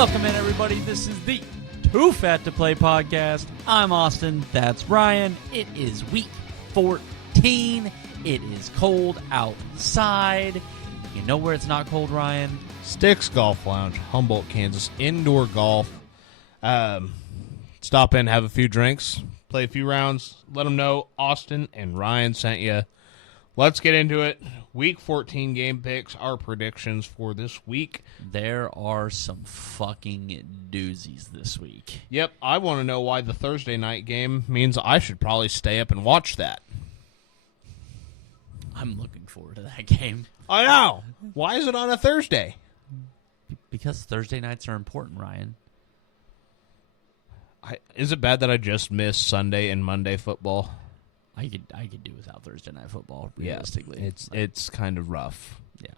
Welcome in, everybody. This is the Too Fat to Play podcast. I'm Austin. That's Ryan. It is week 14. It is cold outside. You know where it's not cold, Ryan? Sticks Golf Lounge, Humboldt, Kansas. Indoor golf. Stop in, have a few drinks, play a few rounds. Let them know Austin and Ryan sent you. Let's get into it. Week 14 game picks, our predictions for this week. There are some fucking doozies this week. Yep, I want to know why the Thursday night game means I should probably stay up and watch that. I'm looking forward to that game. I know. Why is it on a Thursday? Because Thursday nights are important, Ryan. Is it bad that I just missed Sunday and Monday football? I could do without Thursday night football, realistically. Yeah, it's kind of rough. Yeah.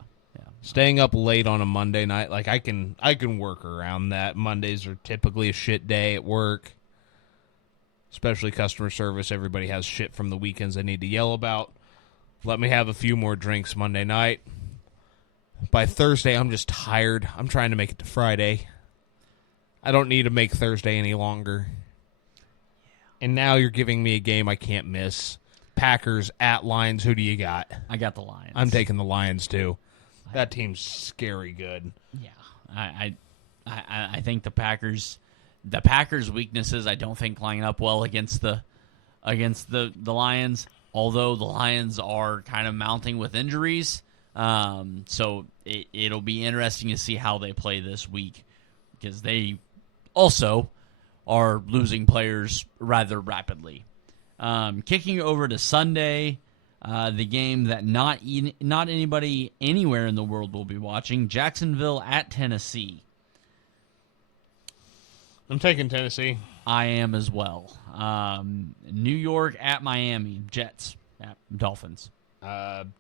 Staying up late on a Monday night, like I can work around that. Mondays are typically a shit day at work, especially customer service. Everybody has shit from the weekends they need to yell about. Let me have a few more drinks Monday night. By Thursday, I'm just tired. I'm trying to make it to Friday. I don't need to make Thursday any longer. And now you're giving me a game I can't miss. Packers at Lions. Who do you got? I got the Lions. I'm taking the Lions too. That team's scary good. Yeah, I think the Packers' weaknesses I don't think line up well against the Lions. Although the Lions are kind of mounting with injuries, so it'll be interesting to see how they play this week because they also are losing players rather rapidly. Kicking over to Sunday, the game that not anybody anywhere in the world will be watching, Jacksonville at Tennessee. I'm taking Tennessee. I am as well. New York at Miami, Jets at Dolphins.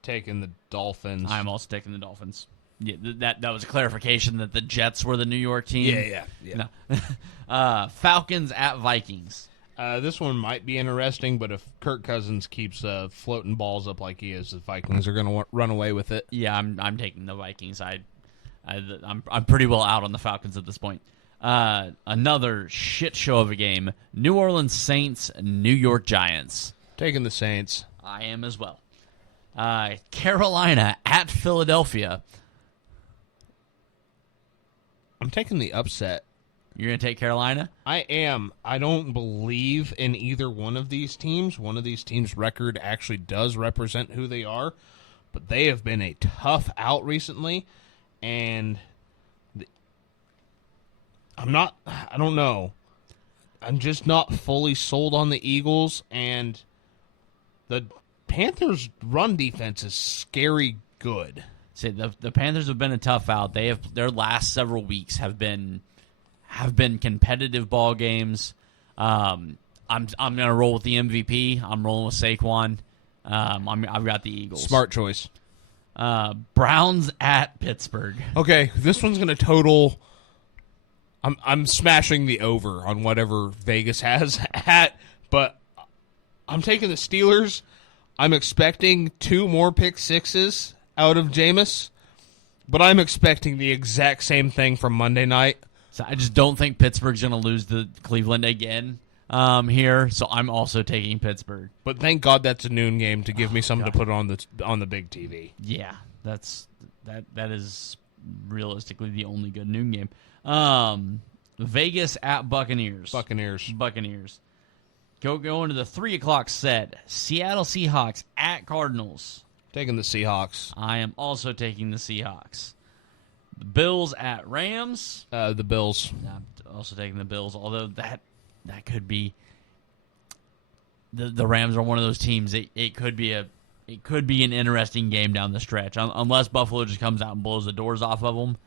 Taking the Dolphins. I'm also taking the Dolphins. Yeah, that was a clarification that the Jets were the New York team. Yeah. No. Falcons at Vikings. This one might be interesting, but if Kirk Cousins keeps floating balls up like he is, the Vikings are going to run away with it. Yeah, I'm taking the Vikings. I'm pretty well out on the Falcons at this point. Another shit show of a game. New Orleans Saints, New York Giants. Taking the Saints. I am as well. Carolina at Philadelphia. I'm taking the upset. You're going to take Carolina? I am. I don't believe in either one of these teams. One of these teams' record actually does represent who they are, but they have been a tough out recently, and I don't know. I'm just not fully sold on the Eagles, and the Panthers' run defense is scary good. See, the Panthers have been a tough out. Their last several weeks have been competitive ball games. I'm gonna roll with the MVP. I'm rolling with Saquon. I've got the Eagles. Smart choice. Browns at Pittsburgh. Okay, this one's gonna total. I'm smashing the over on whatever Vegas has at, but I'm taking the Steelers. I'm expecting 2 more pick sixes out of Jameis, but I'm expecting the exact same thing from Monday night. So I just don't think Pittsburgh's going to lose to Cleveland again here, so I'm also taking Pittsburgh. But thank God that's a noon game to give me something to put on the big TV. Yeah, that is realistically the only good noon game. Vegas at Buccaneers. Buccaneers. Go into the 3 o'clock set. Seattle Seahawks at Cardinals. Taking the Seahawks. I am also taking the Seahawks. The Bills at Rams. The Bills. I'm also taking the Bills, although that could be the Rams are one of those teams. It could be an interesting game down the stretch, unless Buffalo just comes out and blows the doors off of them.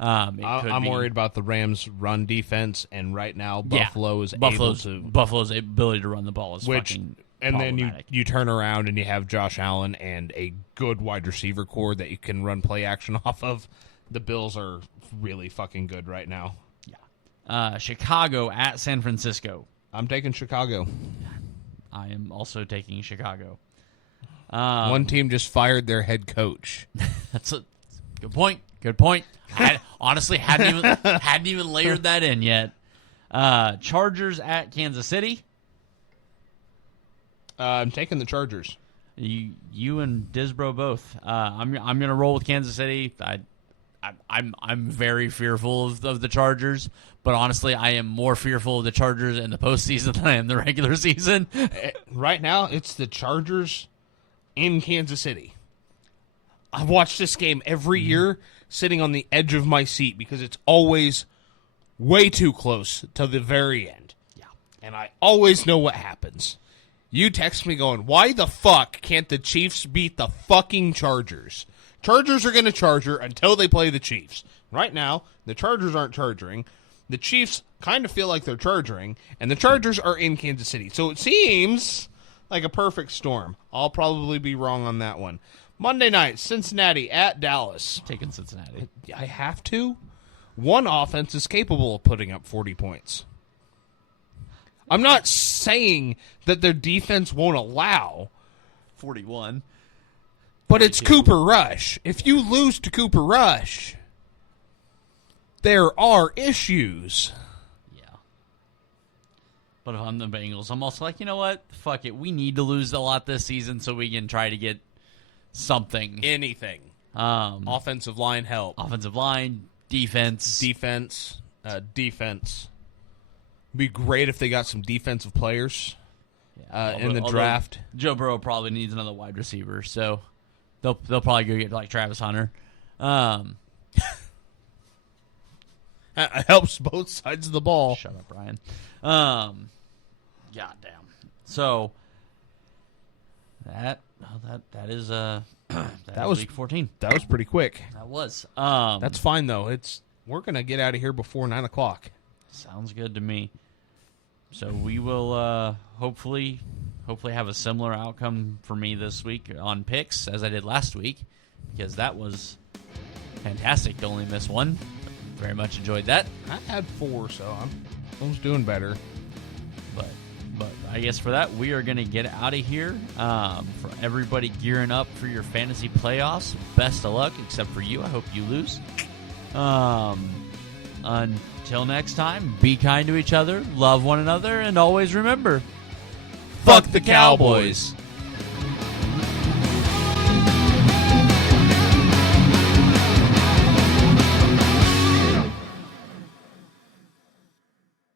I'm worried about the Rams' run defense, and right now Buffalo's ability to run the ball is fucking and then you turn around and you have Josh Allen and a good wide receiver core that you can run play action off of. The Bills are really fucking good right now. Yeah. Chicago at San Francisco. I'm taking Chicago. I am also taking Chicago. One team just fired their head coach. That's a good point. Good point. Honestly, hadn't even layered that in yet. Chargers at Kansas City. I'm taking the Chargers. You and Disbro both. I'm gonna roll with Kansas City. I'm very fearful of the Chargers, but honestly, I am more fearful of the Chargers in the postseason than I am the regular season. Right now, it's the Chargers in Kansas City. I've watched this game every year, sitting on the edge of my seat because it's always way too close to the very end. Yeah, and I always know what happens. You text me going, why the fuck can't the Chiefs beat the fucking Chargers? Chargers are going to charger until they play the Chiefs. Right now, the Chargers aren't charging. The Chiefs kind of feel like they're charging, and the Chargers are in Kansas City. So it seems like a perfect storm. I'll probably be wrong on that one. Monday night, Cincinnati at Dallas. Taking Cincinnati. I have to. One offense is capable of putting up 40 points. I'm not saying that their defense won't allow 41. But it's Cooper Rush. If you lose to Cooper Rush, there are issues. Yeah. But if I'm the Bengals, I'm also like, you know what? Fuck it. We need to lose a lot this season so we can try to get something. Anything. Offensive line help. Offensive line, defense. Defense. Be great if they got some defensive players in the draft. Joe Burrow probably needs another wide receiver, so they'll probably go get like Travis Hunter. Helps both sides of the ball. Shut up, Brian. Goddamn. So that is that was week 14. That was pretty quick. That was. That's fine though. We're gonna get out of here before 9:00. Sounds good to me. So we will hopefully have a similar outcome for me this week on picks as I did last week, because that was fantastic to only miss one. Very much enjoyed that. I had 4, so I was doing better. But I guess for that, we are going to get out of here. For everybody gearing up for your fantasy playoffs, best of luck, except for you. I hope you lose. Until next time, be kind to each other, love one another, and always remember, fuck the Cowboys.